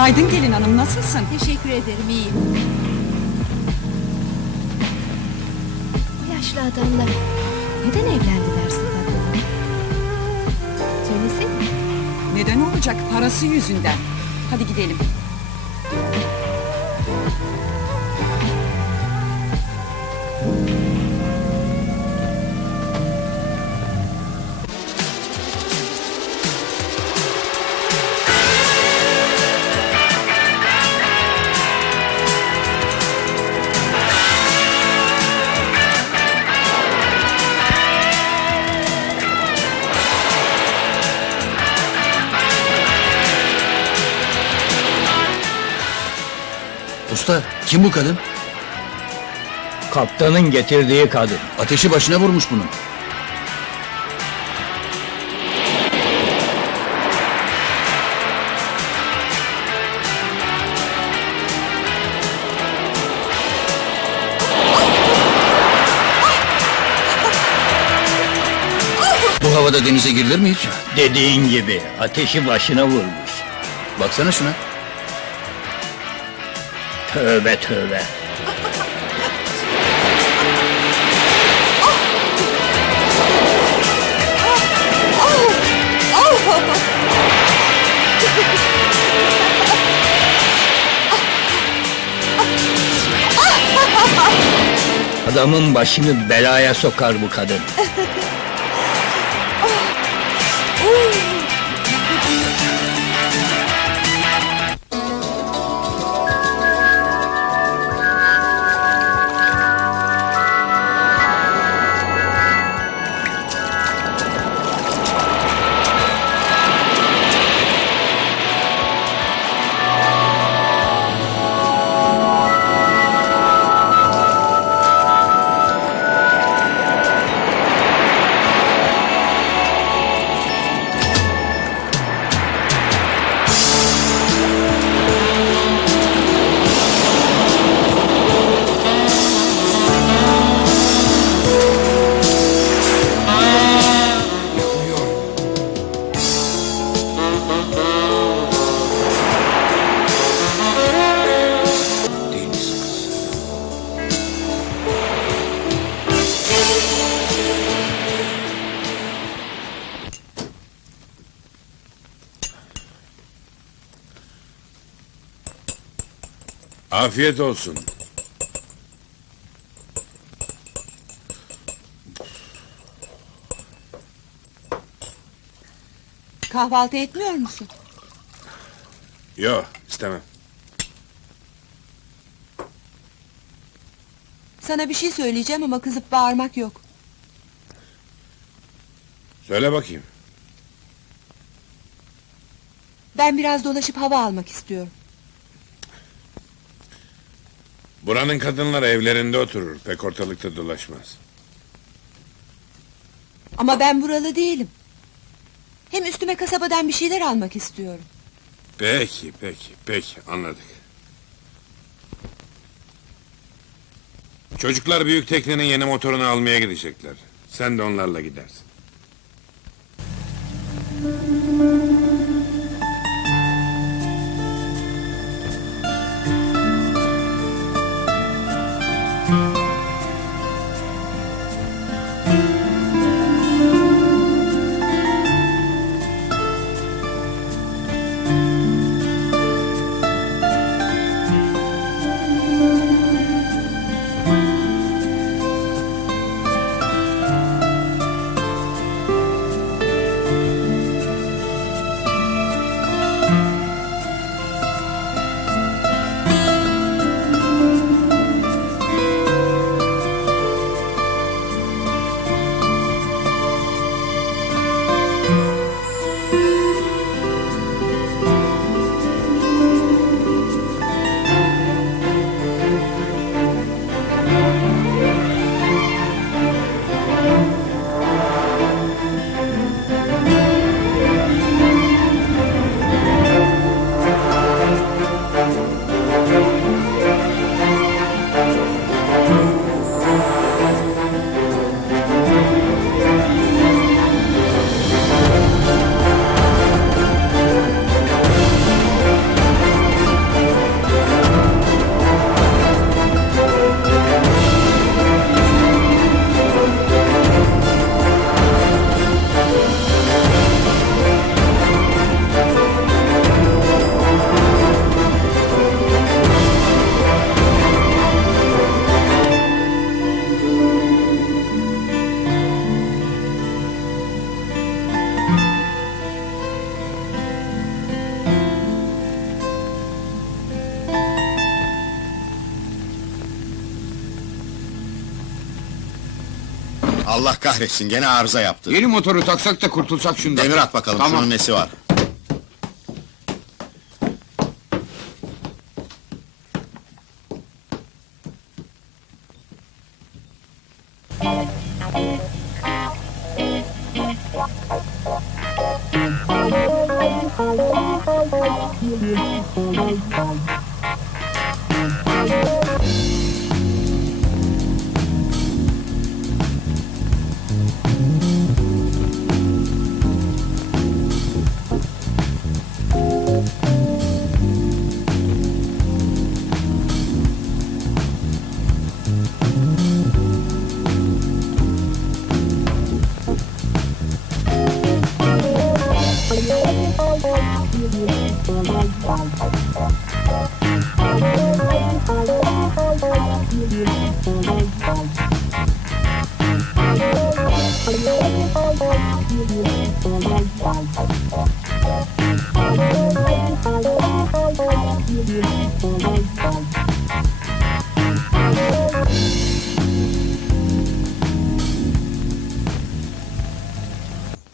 Günaydın gelin hanım nasılsın? Teşekkür ederim iyiyim. Yaşlı adamlar neden evlendi dersin tatlım? Söylesene. Neden olacak parası yüzünden. Hadi gidelim. Usta kim bu kadın? Kaptanın getirdiği kadın. Ateşi başına vurmuş bunun. Bu havada denize girilir mi hiç? Dediğin gibi ateşi başına vurmuş. Baksana şuna. Tövbe tövbe. Adamın başını belaya sokar bu kadın. Afiyet olsun. Kahvaltı etmiyor musun? Yo, istemem. Sana bir şey söyleyeceğim ama kızıp bağırmak yok. Söyle bakayım. Ben biraz dolaşıp hava almak istiyorum. Buranın kadınları evlerinde oturur, pek ortalıkta dolaşmaz. Ama ben buralı değilim. Hem üstüme kasabadan bir şeyler almak istiyorum. Peki, peki, peki, anladık. Çocuklar büyük teknenin yeni motorunu almaya gidecekler. Sen de onlarla gidersin. Allah kahretsin gene arıza yaptı. Yeni motoru taksak da kurtulsak şundan. Demir at bakalım Tamam. şunun nesi var.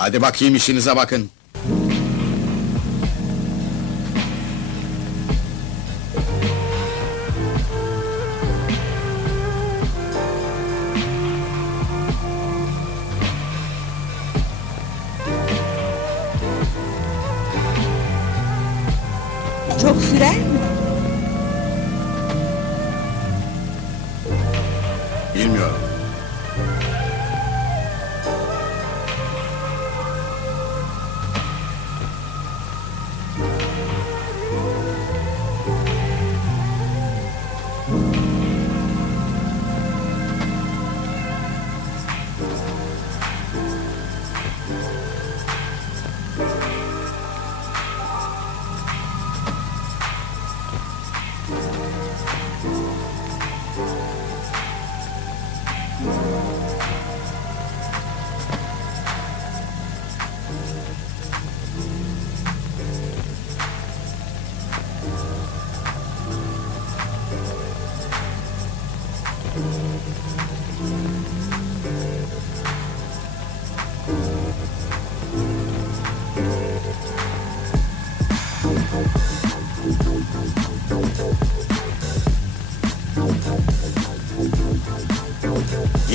Hadi bakayım işinize bakın. Çok sürer mi? Bilmiyorum.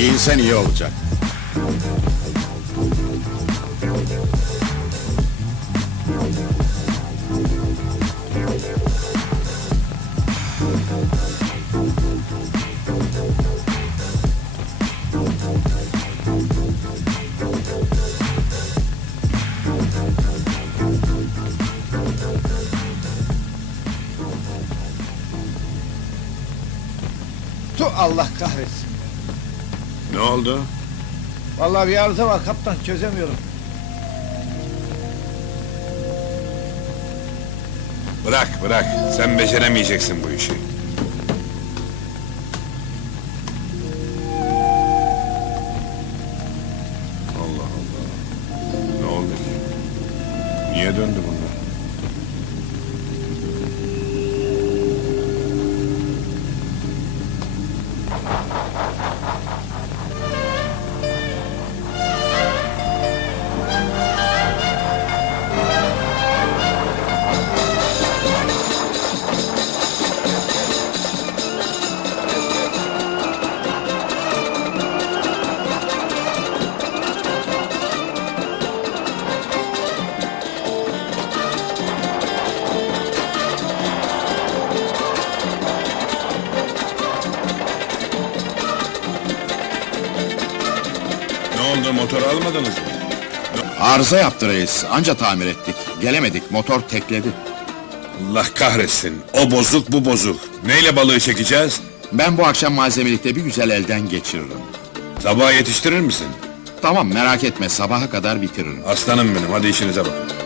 Giyinsen iyi olacak. Oldu? Vallahi bir arıza var kaptan çözemiyorum. Bırak bırak, sen beceremeyeceksin bu işi. Motoru almadınız mı? Arıza yaptı reis. Anca tamir ettik. Gelemedik. Motor tekledi. Allah kahretsin, o bozuk bu bozuk. Neyle balığı çekeceğiz? Ben bu akşam malzemelikte bir güzel elden geçiririm. Sabaha yetiştirir misin? Tamam merak etme sabaha kadar bitiririm. Aslanım benim, hadi işinize bakın.